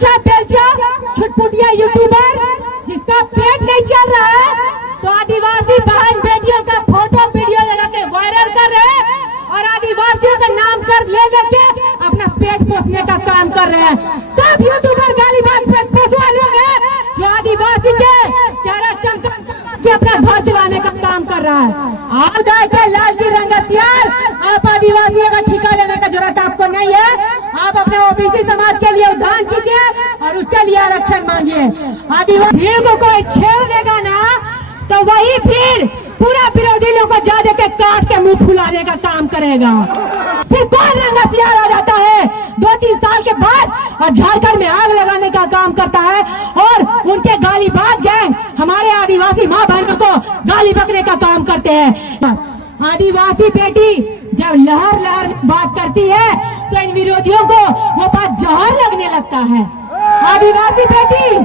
चमचा बेलचा छुटपुटिया यूट्यूबर जिसका पेट नहीं चल रहा है, तो आदिवासी बहन बेटियों का फोटो वीडियो लगा के वायरल कर रहे हैं और आदिवासियों का नाम कर ले लेके अपना पेट पोषने का काम कर रहे हैं। सब यूट्यूबर गालीबाज पोसवा लोग हैं जो आदिवासी के चेहरा चमका के अपना घर चलाने का काम कर रहा है। आप गाय के लालजी रंगसियार, आप आदिवासी का ठिका लेने का जरूरत आपको नहीं है। आप अपने ओबीसी समाज के लिए उद्धार कीजिए और उसके लिए आरक्षण मांगिए। आदिवासी भीड़ को कोई छेड़ देगा ना तो वही भीड़ पूरा विरोधी लोगों को जा दे के काट के मुंह फुलाने का काम करेगा। फिर कौन रंगसियार आ जाता है 2-3 साल के बाद और झारखंड में आग लगाने का काम करता है और उनके गालीबाज गैंग हमारे आदिवासी माँ बहनों को गाली बकने का काम करते हैं। आदिवासी बेटी जब लहर लहर बात करती है तो इन विरोधियों को वो बात जहर लगने लगता है। आदिवासी बेटी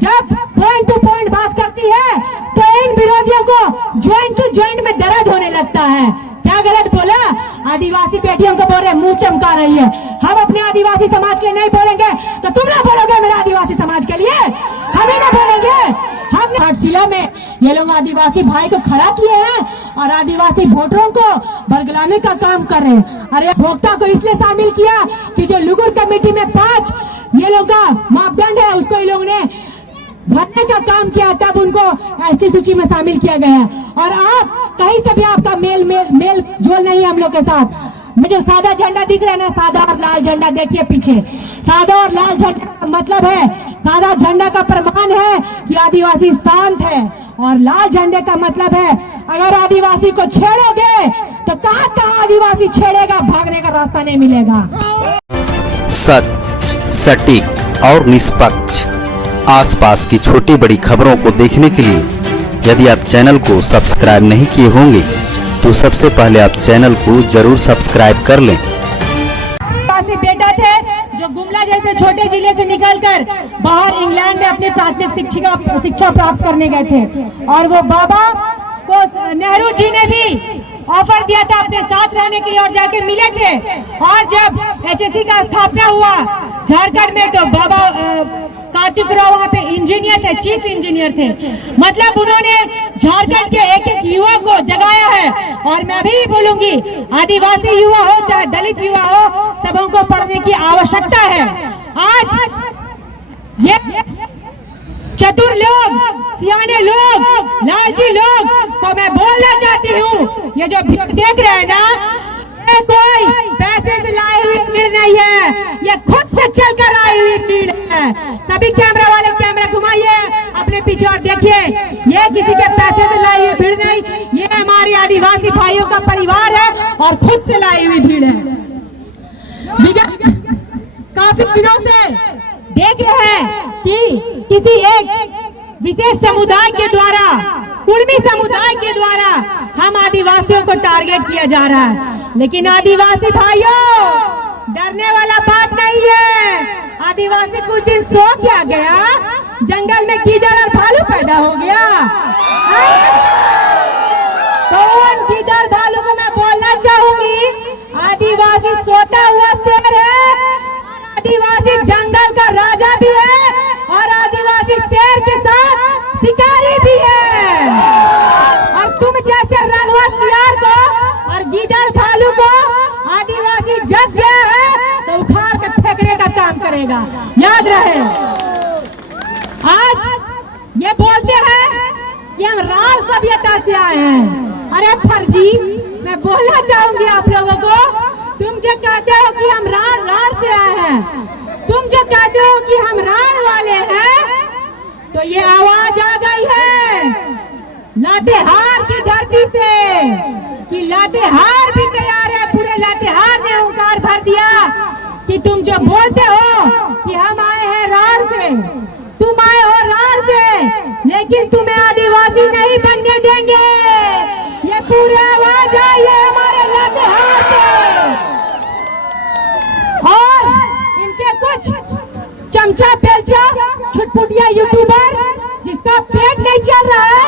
जब पॉइंट टू पॉइंट बात करती है तो इन विरोधियों को जॉइंट टू जॉइंट में दर्द होने लगता है। क्या गलत बोला? आदिवासी बेटियों को बोल रहे मुंह चमका रही है। हम अपने आदिवासी समाज के लिए नहीं बोलेंगे तो तुम ना बोलोगे मेरे आदिवासी समाज के लिए? हम ही ना बोलेंगे। हमने घाटशिला में ये लोग आदिवासी भाई को खड़ा किए हैं और आदिवासी वोटरों को बरगलाने का काम कर रहे हैं। अरे भोक्ता को इसलिए शामिल किया कि जो लुगुर कमेटी में 5 ये लोग का मापदंड है उसको ये लोग ने भरने का काम किया, तब उनको ऐसी सूची में शामिल किया गया है। और आप कहीं से भी आपका मेल जोल नहीं है हम लोग के साथ। में जो सादा झंडा दिख रहा है ना, सादा और लाल झंडा देखिए पीछे, सादा और लाल झंडा का मतलब है, सादा झंडा का प्रमाण है कि आदिवासी शांत है और लाल झंडे का मतलब है अगर आदिवासी को छेड़ोगे तो कहाँ आदिवासी छेड़ेगा, भागने का रास्ता नहीं मिलेगा। सच, सटीक और निष्पक्ष आसपास की छोटी बड़ी खबरों को देखने के लिए यदि आप चैनल को सब्सक्राइब नहीं किए होंगे तो सबसे पहले आप चैनल को जरूर सब्सक्राइब कर लें। बेटा थे जो गुमला जैसे छोटे जिले से निकलकर बाहर इंग्लैंड में अपनी प्राथमिक शिक्षा प्राप्त करने गए थे और वो बाबा को नेहरू जी ने भी ऑफर दिया था अपने साथ रहने के लिए और जाके मिले थे। और जब HSC का स्थापना हुआ झारखंड में तो बाबा कार्तिक राव वहाँ पे इंजीनियर थे, चीफ इंजीनियर थे। मतलब उन्होंने झारखंड के एक युवा को जगाया है। और मैं भी बोलूंगी आदिवासी युवा हो चाहे दलित युवा हो, सबों को पढ़ने की आवश्यकता है। आज ये चतुर लोग, सियाने लोग, लालची लोग को मैं बोलना चाहती हूँ, ये जो भीड़ देख रहे हैं ना, ये कोई पैसे से लाई हुई भीड़ नहीं है, ये खुद से चलकर आई हुई भीड़ है। सभी कैमरा वाले कैमरा घुमाइए अपने पीछे और देखिए, ये किसी के पैसे से लाई हुई भीड़ नहीं, ये हमारे आदिवासी भाइयों का परिवार है और खुद से लाई हुई भीड़ है। काफी दिनों से देख रहे हैं कि किसी एक विशेष समुदाय के द्वारा, कुर्मी समुदाय के द्वारा हम आदिवासियों को टारगेट किया जा रहा है। लेकिन आदिवासी भाइयों, डरने वाला बात नहीं है। आदिवासी कुछ दिन सो क्या गया, जंगल में गीदड़ और भालू पैदा हो गया। तो उन गीदड़ भालू को मैं बोलना चाहूंगी, आदिवासी सोता हुआ शेर है, आदिवासी जंगल का राजा भी है और आदिवासी शेर के साथ शिकारी भी है। और तुम जैसे रणवा सियार को और गीदड़ भालू को आदिवासी जब गया है तो उखाड़ के फेंकने का काम करेगा, याद रहे। आज ये बोलते हैं कि हम राल सभ्यता से आए हैं। अरे फर्जी, मैं बोलना चाहूंगी आप लोगों को, तुम जो कहते हो कि हम राल से आए हैं, तुम जो कहते हो कि हम राल वाले हैं, तो ये आवाज आ गई है लातेहार की धरती से कि लातेहार भी तैयार है। पूरे लातेहार ने ओंकार भर दिया कि तुम जो बोलते हो कि हम आए हैं रार से, तुम आए हो रार से, लेकिन तुम्हें आदिवासी नहीं बनने देंगे। ये पूरी आवाज आई है हमारे लातेहार से। और इनके कुछ चमचा बेलचा छुटपुटिया यूट्यूबर जिसका पेट नहीं चल रहा है,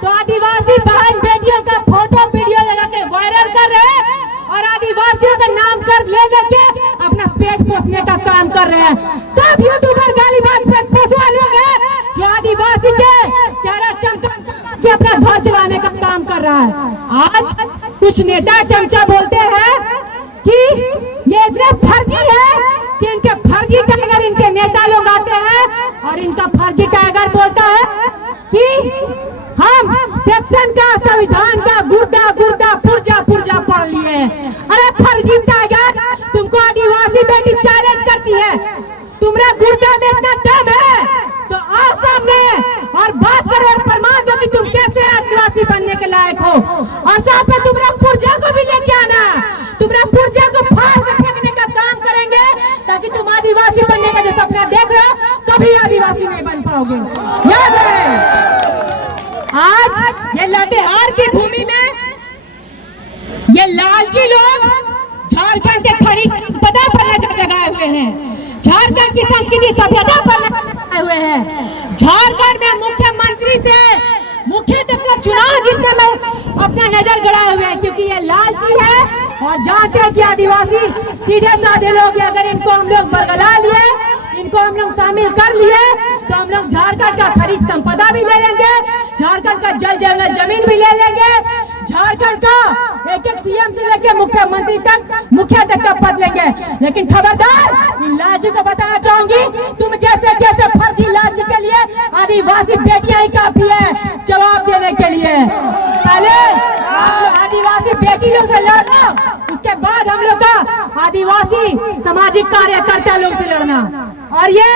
तो आदिवासी बहन बेटियों का फोटो वीडियो लगा के वायरल कर रहे हैं और आदिवासियों का नाम कर ले लेके अपना पेट पोषने का काम कर रहे हैं। सब यूट्यूबर गालीबाज पेट पोषवा लोग हैं जो आदिवासी के चेहरा चमका के अपना घर चलाने का काम कर रहा है। आज कुछ नेता चमचा बोलते हैं कि ये इतने फर्जी है कि इनके फर्जी टाइगर इनके नेता लोग आते हैं और इनका फर्जी टाइगर बोलता है कि हम सेक्शन का संविधान का गुर्दा गुर्दा पुर्जा पुर्जा पढ़ लिए। अरे फर्जी टाइगर, तुमको आदिवासी बेटी चैलेंज करती है, तुम्हारा गुर्दा में इतना दम है तो आओ सामने और बात करो और प्रमाण दो कि तुम कैसे आदिवासी बनने के लायक हो। और साथ में तुम्हारा पुर्जा को भी लेके आना, तुम्हारा पुर्जा को फाड़ के फेंकने का काम करेंगे ताकि तुम आदिवासी बनने का जो सपना देख रहे हो कभी आदिवासी नहीं बन पाओगे। याद रहे, आज ये लातेहार की भूमि में ये लालची लोग झारखंड के खनिज संपदा पर नजर लगाए हुए हैं, झारखंड की संस्कृति सभ्यता पर नजर लगाए हुए हैं। झारखंड में मुख्यमंत्री से मुख्य तक का चुनाव जीतने में अपना नजर गड़ाए हुए हैं, क्योंकि ये लालची है और जानते हैं कि आदिवासी सीधे साधे लोग, अगर इनको हम लोग बरगला लिए, इनको हम लोग शामिल कर लिए तो हम लोग झारखंड का खनिज संपदा भी ले लेंगे, झारखंड का जल जंगल जमीन भी ले लेंगे, झारखंड का एक एक सीएम से लेकर मुख्यमंत्री तक मुखिया तक का पद लेंगे। लेकिन खबरदार, इन लालची को बताना चाहूंगी, तुम जैसे जैसे फर्जी लालची के लिए आदिवासी बेटियां ही काफी है जवाब देने के लिए। पहले आदिवासी बेटी लोग से लड़ना, उसके बाद हम लोग का आदिवासी सामाजिक कार्यकर्ता लोग से लड़ना। और ये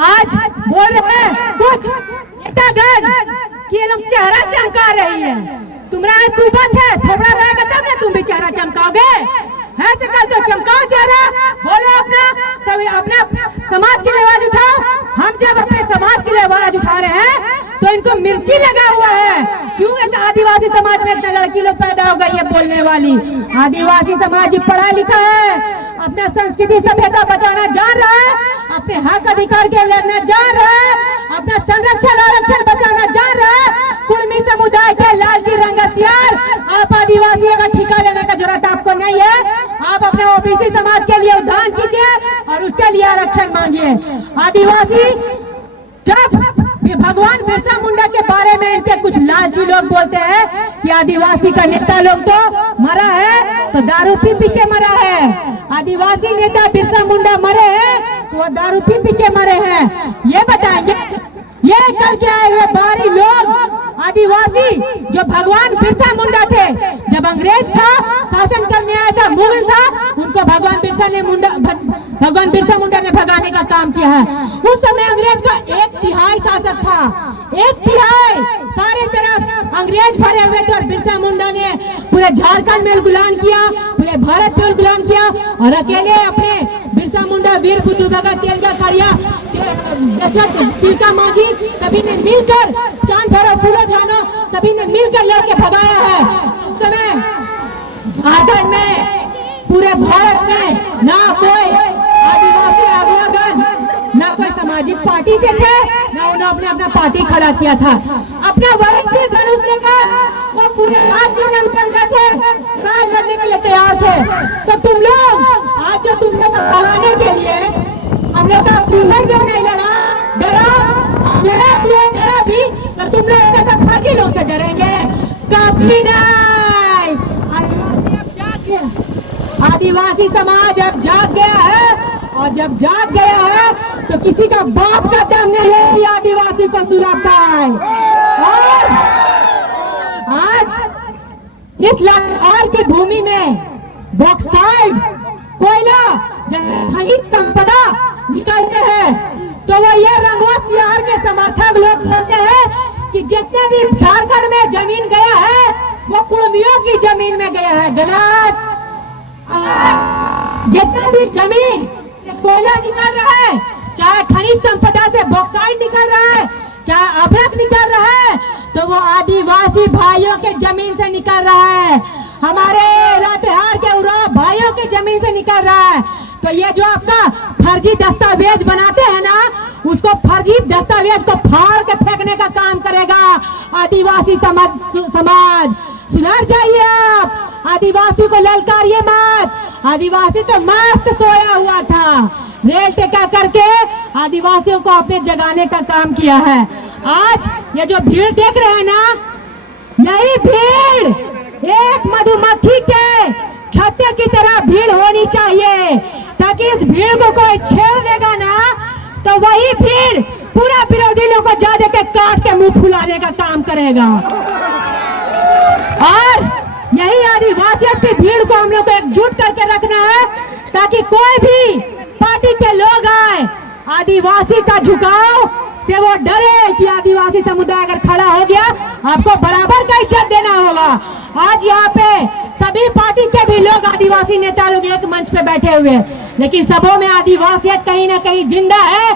आज बोल रहे हैं कुछ नेतागण कि ये लोग चेहरा चमका रही है। तुम्हारा कुबत है, थोड़ा रहेगा तब ना तुम भी चेहरा चमकाओगे। है सकल तो चमकाओ चेहरा, बोलो अपना समाज के लिए आवाज उठाओ। हम जब अपने समाज के लिए आवाज उठा रहे हैं तो इनको मिर्ची लगा हुआ है, क्यों आदिवासी समाज में इतने लड़की लोग पैदा हो गई है बोलने वाली। आदिवासी समाज पढ़ा लिखा है, अपना संस्कृति सभ्यता बचाना जान रहा है, अपने हक अधिकार के लड़ना जान रहा है, अपना संरक्षण आरक्षण बचाना जान रहा है। कुर्मी समुदाय के लालची रंगसियार, आप आदिवासियों का ठिका लेने का जरूरत आपको नहीं है। आप अपने ओबीसी समाज के लिए उद्धान कीजिए और उसके लिए आरक्षण मांगिए। आदिवासी, जब भगवान बिरसा मुंडा के बारे में इनके कुछ लालची लोग बोलते हैं कि आदिवासी का नेता लोग तो मरा है तो दारू पी पी के मरा है, आदिवासी नेता बिरसा मुंडा मरे हैं तो वो दारू पी पी के मरे हैं। ये बताएंगे ये कल के आए हुए बाहरी लोग आदिवासी जो भगवान बिरसा मुंडा थे, जब अंग्रेज था शासन करने आया था, मुगल था, उनको भगवान बिरसा मुंडा ने भगाने का काम किया है। उस समय अंग्रेज का 1/3 शासक था, 1/3 सारे तरफ अंग्रेज भरे हुए थे और बिरसा मुंडा ने पूरे झारखंड में गुलाम किया, पूरे भारत में गुलाम किया और अकेले अपने बिरसा मुंडा, वीर बुद्धू भगत, तेलगा खड़िया, तिलका मांझी सभी ने मिलकर, चांद भैरव, फूलो जानो, सभी ने मिलकर लड़के भगाया है। उस समय झारखंड में, पूरे भारत में ना कोई आदिवासी अगुवागण, ना कोई सामाजिक पार्टी से थे, ना उन्होंने अपना पार्टी खड़ा किया था। अपना वही धनुष लेकर वो पूरे राज्य में उतर गए थे, राज लड़ने के लिए तैयार थे। तो तुम लोग आज जो तुम लोग भगाने के लिए हम लोग का क्यों नहीं लड़ा, डरा भी, तो तुम लोग ऐसा फर्जी लोग से डरेंगे कभी नहीं। आदिवासी समाज अब जाग गया है और जब जाग गया है तो किसी का बाप का दम नहीं है कि आदिवासी को सुलगता है। और आज इस लातेहार की भूमि में बॉक्साइड, कोयला, खनिज संपदा निकलते हैं तो वो ये रंगवा सियार के समर्थक लोग बोलते हैं कि जितने भी झारखंड में जमीन गया है वो कुर्मियों की जमीन में गया है। गलत। जितना भी जमीन से कोयला निकल रहा है, चाहे खनिज संपदा से बॉक्साइड निकल रहा है, चाहे अभ्रक निकल रहा है, तो वो आदिवासी भाइयों के जमीन से निकल रहा है, हमारे लातेहार के उराव भाइयों के जमीन से निकल रहा है। तो ये जो आपका फर्जी दस्तावेज बनाते हैं ना, उसको फर्जी दस्तावेज को फाड़ के फेंकने का काम करेगा आदिवासी समाज। सुधर जाइए आप, आदिवासी को ललकारिए मत। आदिवासी तो मस्त सोया हुआ था। रेल टेका करके आदिवासियों को अपने जगाने का काम किया है। आज ये जो भीड़ देख रहे हैं ना, यही भीड़ एक मधुमक्खी के छत्ते की तरह भीड़ होनी चाहिए, ताकि इस भीड़ को कोई छेड़ देगा ना तो वही भीड़ पूरा विरोधी लोगों को जा के काट के मुंह फुलाने का काम करेगा। और यही आदिवासियों की भीड़ को हम लोग को एकजुट करके रखना है, ताकि कोई भी पार्टी के लोग आए आदिवासी का झुकाव से वो डरे कि आदिवासी समुदाय अगर खड़ा हो गया आपको बराबर का इज्जत देना होगा। आज यहाँ पे सभी पार्टी के भी लोग आदिवासी नेता लोग एक मंच पे बैठे हुए, लेकिन सबों में आदिवासियत कहीं ना कहीं जिंदा है,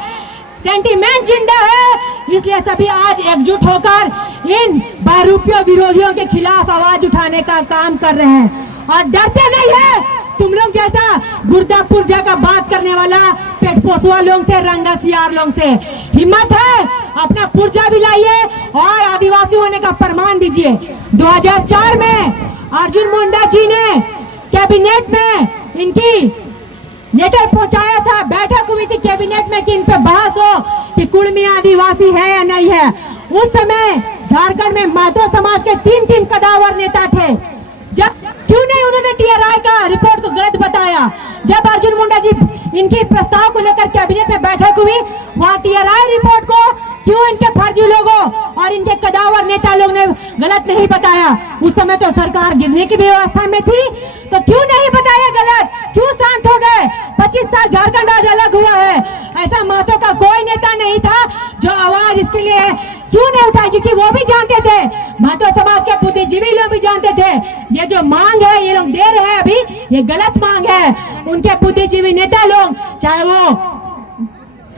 सेंटीमेंट जिंदा है। इसलिए सभी आज एकजुट होकर इन बहरूपियों विरोधियों के खिलाफ आवाज उठाने का काम कर रहे हैं और डरते नहीं है। तुम लोग जैसा गुर्दा पुर्जा का बात करने वाला पेट पोसवा लोग से, रंगा सियार लोग से हिम्मत है, अपना पुर्जा भी लाइए और आदिवासी होने का प्रमाण दीजिए। 2004 में अर्जुन मुंडा जी ने कैबिनेट में इनकी लेटर पहुंचाया था, बैठक हुई थी कैबिनेट में कि इन पे बहस हो कि कुर्मी आदिवासी है या नहीं है। उस समय झारखंड में महतो समाज के 3 कदावर नेता थे। जब क्यों नहीं उन्होंने टीआरआई का रिपोर्ट को गलत बताया? जब अर्जुन मुंडा जी इनकी प्रस्ताव को लेकर कैबिनेट में बैठक हुई, वहाँ टीआरआई रिपोर्ट को क्यों इनके फर्जी लोगों और इनके कदावर नेता लोग ने गलत नहीं बताया? उस समय तो सरकार गिरने की व्यवस्था में थी, तो क्यों नहीं बताया गलत? क्यों शांत हो गए? 25 साल झारखंड आज अलग हुआ है, ऐसा महतो का कोई नेता नहीं था जो आवाज इसके लिए क्यों नहीं उठाई? क्योंकि वो भी जानते थे, महतो समाज के बुद्धिजीवी लोग भी जानते थे ये जो मांग है ये लोग दे रहे हैं अभी ये गलत मांग है। उनके बुद्धिजीवी नेता लोग, चाहे वो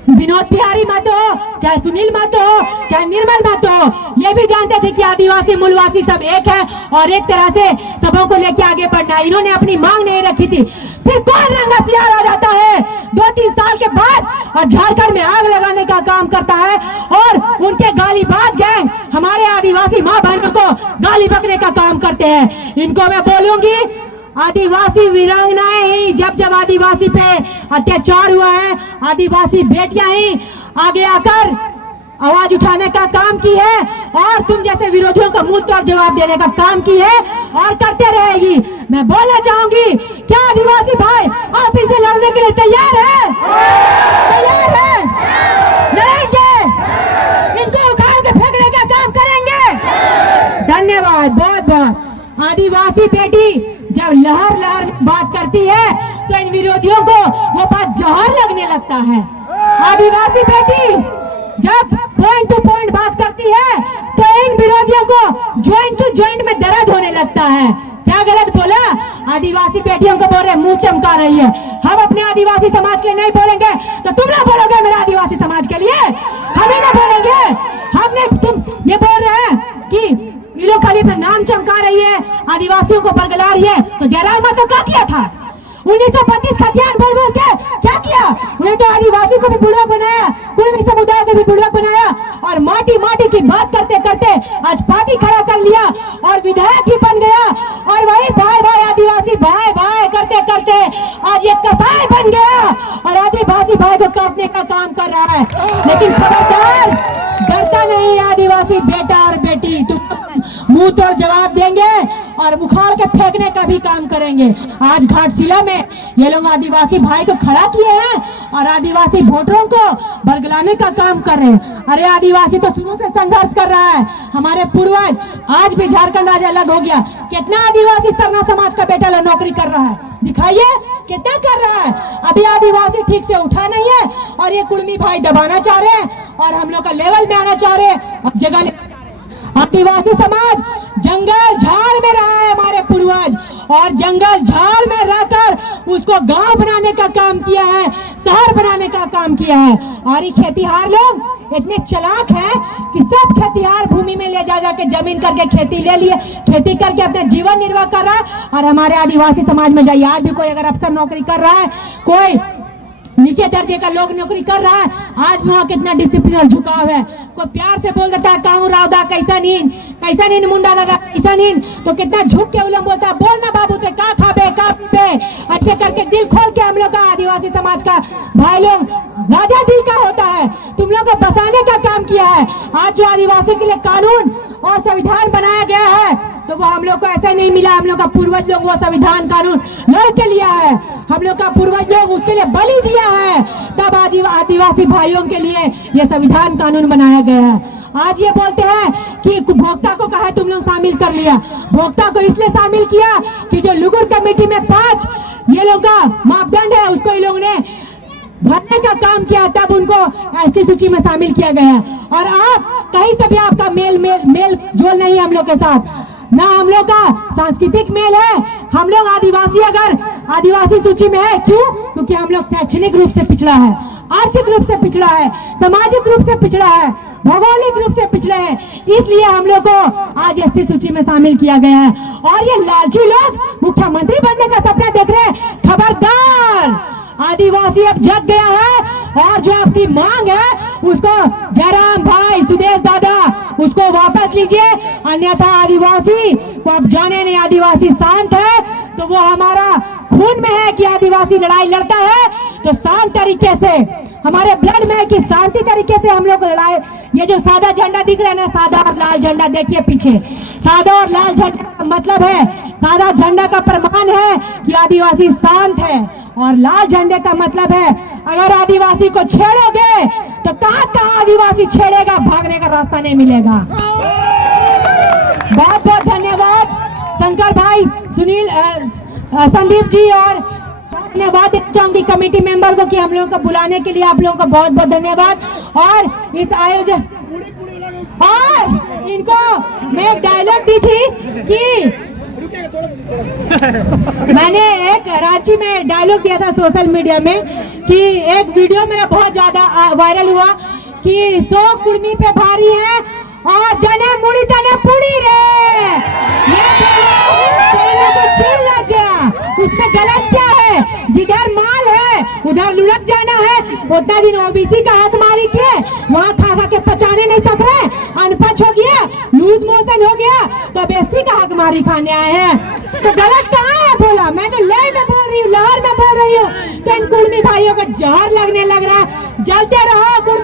विनोद बिहारी महतो हो, चाहे सुनील महतो हो, चाहे निर्मल महतो हो, ये भी जानते थे कि आदिवासी मूलवासी सब एक है और एक तरह से सबों को लेके आगे बढ़ना है। इन्होंने अपनी मांग नहीं रखी थी। फिर कौन रंगा सियार आ जाता है 2-3 साल के बाद और झारखंड में आग लगाने का काम करता है और उनके गालीबाज गैंग हमारे आदिवासी माँ बहनों को गाली बकने का काम करते हैं। इनको मैं बोलूंगी, आदिवासी वीरांगनाएं ही जब आदिवासी पे अत्याचार हुआ है, आदिवासी बेटियां ही आगे आकर आवाज उठाने का काम की है और तुम जैसे विरोधियों का मुंह तोड़ जवाब देने का काम की है और करते रहेगी। मैं बोलना चाहूंगी, क्या आदिवासी भाई आप इनसे लड़ने के लिए तैयार है? तैयार है? लड़ेंगे? इनको उखाड़ के फेंकने का काम करेंगे। धन्यवाद बहुत बहुत। आदिवासी बेटी जब लहर लहर बात करती है तो इन विरोधियों को वो बात जहर लगने लगता है। आदिवासी बेटी जब पॉइंट टू पॉइंट बात करती है तो इन विरोधियों को जॉइंट टू जॉइंट में दर्द होने लगता है। क्या गलत बोला? आदिवासी बेटियों को बोल रहे मुंह चमका रही है। हम अपने आदिवासी समाज के लिए नहीं बोलेंगे तो तुम ना बोलोगे मेरे आदिवासी समाज के लिए? हम ही ना बोलेंगे? हमने तुम ये बोल रहे हैं कि ये लोग खाली अपना नाम चमका रही है, आदिवासियों को बरगला रही है, तो जयराम महतो क्या किया था? 1935 खतियान बोल बोल के क्या किया? उन्हें तो आदिवासी को भी बुड़वक बनाया, कुर्मी समुदाय को भी बुड़वक बनाया और माटी माटी की बात करते करते आज पार्टी खड़ा कर लिया और विधायक भी बन गया और वही भाई भाई आदिवासी भाई भाई करते करते आज ये कसाई बन गया और आदिवासी भाई को काटने का काम कर रहा है। लेकिन खबरदार, डरता नहीं आदिवासी बेटा और बेटी, तुम मुंह तोड़ जवाब देंगे और उखाड़ के फेंकने का भी काम करेंगे। आज घाटशिला में ये लोग आदिवासी भाई को खड़ा किए हैं और आदिवासी वोटरों को बरगलाने का काम कर रहे हैं। अरे आदिवासी तो शुरू से संघर्ष कर रहा है, हमारे पूर्वज, आज भी झारखंड आज अलग हो गया। कितना आदिवासी सरना समाज का बेटा लोग नौकरी कर रहा है, दिखाइए कितना कर रहा है। अभी आदिवासी ठीक से उठा नहीं है और ये कुर्मी भाई दबाना चाह रहे हैं और हम लोग का लेवल में आना चाह रहे हैं। जगह आदिवासी समाज जंगल झाड़ में रहा है हमारे पूर्वज और जंगल झाड़ में रहकर उसको गांव बनाने का काम किया है, शहर बनाने का काम किया है। और ये खेतीहार लोग इतने चालाक हैं कि सब खेतीहार भूमि में ले जा जाके जमीन करके खेती ले लिए, खेती करके अपना जीवन निर्वाह कर रहा है। और हमारे आदिवासी समाज में जाइए, आज भी कोई अगर अफसर नौकरी कर रहा है, कोई नीचे दर्जे का लोग नौकरी कर रहा है, आज भी वहाँ कितना डिसिप्लिन और झुकाव है। कोई प्यार से बोल देता है काऊ रावदा कैसा नींद, कैसा नीन मुंडा दादा कैसा नीन, तो कितना झुक के उलम बोलता है, बोलना बाबू तो का खाबे का पे, ऐसे करके दिल खोल के हम लोग का आदिवासी समाज का भाई लोग राजा दिल का होता है, तुम लोग को बसाने का काम किया है। आज जो आदिवासी के लिए कानून और संविधान बनाया गया है तो वो हम लोग को ऐसा नहीं मिला, हम लोग का पूर्वज लोग वो संविधान कानून लड़ के लिया है, हम लोग का पूर्वज लोग उसके लिए बलि दिया है, तब आज आदिवासी भाइयों के लिए ये संविधान कानून बनाया गया है। आज ये बोलते हैं कि भोक्ता को कहा तुम लोग शामिल कर लिया, भोक्ता को इसलिए शामिल किया कि जो लुगुर कमेटी में 5 ये लोग का मापदंड है उसको ये लोग ने भरने का काम किया, तब उनको एसटी सूची में शामिल किया गया है। और आप कहीं से भी आपका मेल जोल नहीं है हम लोग के साथ, ना हम लोग का सांस्कृतिक मेल है। हम लोग आदिवासी अगर आदिवासी सूची में है, क्यों? क्योंकि हम लोग शैक्षणिक रूप से पिछड़ा है, आर्थिक रूप से पिछड़ा है, सामाजिक रूप से पिछड़ा है, भौगोलिक रूप से पिछड़े हैं, इसलिए हम लोग को आज एसटी सूची में शामिल किया गया है। और ये लालची लोग मुख्यमंत्री बनने का सपना देख रहे हैं, खबरदार, आदिवासी अब जग गया है और जो आपकी मांग है उसको जयराम भाई सुदेश दादा उसको वापस लीजिए, अन्यथा आदिवासी को अब जाने नहीं, आदिवासी शांत है तो वो हमारा खून में है कि आदिवासी लड़ाई लड़ता है तो शांत तरीके से, हमारे ब्लड में है कि शांति तरीके से हम लोग लड़ाई। ये जो सादा झंडा दिख रहा है ना, सादा और लाल झंडा देखिए पीछे, सादा और लाल झंडा का मतलब है, सादा झंडा का प्रमाण है कि आदिवासी शांत है, और लाल झंडे का मतलब है अगर आदिवासी को छेड़ोगे तो कहाँ आदिवासी छेड़ेगा, भागने का रास्ता नहीं मिलेगा। बहुत बहुत धन्यवाद शंकर भाई, सुनील, संदीप जी, और धन्यवाद देना चाहूंगी कमेटी मेंबर को कि हम लोगों को बुलाने के लिए आप लोगों का बहुत बहुत धन्यवाद। और इस आयोजन, और इनको मैं एक डायलॉग दी थी कि मैंने एक रांची में डायलॉग दिया था सोशल मीडिया में कि एक वीडियो मेरा बहुत ज्यादा वायरल हुआ कि 100 कुर्मी पे भारी है और जने मुड़ी तने पुड़ी रे, ये बोला तो चिल लग गया, उसमें गलत क्या है, जिधर माल है उधर लुढ़क जाना है। उतना दिन ओबीसी का हक मारी किए, वहाँ खा खा के पचाने नहीं सक रहे, अनपच हो गया, लूज मोशन हो गया, तो एसटी का हक मारी खाने आए हैं, तो गलत कहाँ है बोला, मैं तो लय में बोल रही हूँ, लहर में बोल रही हूँ, तो इन कुर्मी भाइयों को जहर लगने लग रहा है, जलते रहो कुर्मी